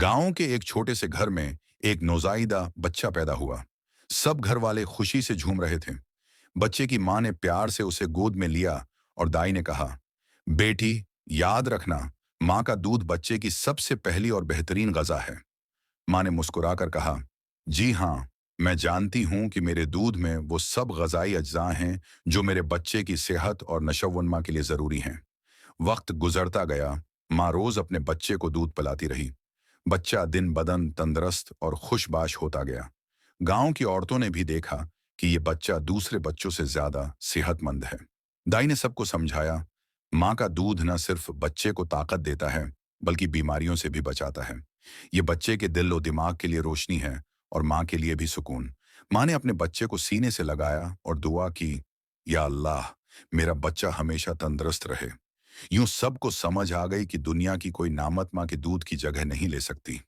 गांव के एक छोटे से घर में एक नौजायदा बच्चा पैदा हुआ। सब घर वाले खुशी से झूम रहे थे। बच्चे की मां ने प्यार से उसे गोद में लिया और दाई ने कहा, बेटी, याद रखना, मां का दूध बच्चे की सबसे पहली और बेहतरीन गजा है। मां ने मुस्कुराकर कहा, जी हाँ, मैं जानती हूं कि मेरे दूध में वो सब गजाई अज्जा हैं जो मेरे बच्चे की सेहत और नशोवनमा के लिए जरूरी हैं। वक्त गुजरता गया। माँ रोज अपने बच्चे को दूध पिलाती रही। बच्चा दिन बदन तंदुरुस्त और खुशबाश होता गया। गांव की औरतों ने भी देखा कि ये बच्चा दूसरे बच्चों से ज्यादा सेहतमंद है। दाई ने सबको समझाया, माँ का दूध न सिर्फ बच्चे को ताकत देता है, बल्कि बीमारियों से भी बचाता है। ये बच्चे के दिल और दिमाग के लिए रोशनी है और माँ के लिए भी सुकून। माँ ने अपने बच्चे को सीने से लगाया और दुआ की, या अल्लाह, मेरा बच्चा हमेशा तंदुरुस्त रहे। यूं सबको समझ आ गई कि दुनिया की कोई नामत माँ के दूध की जगह नहीं ले सकती।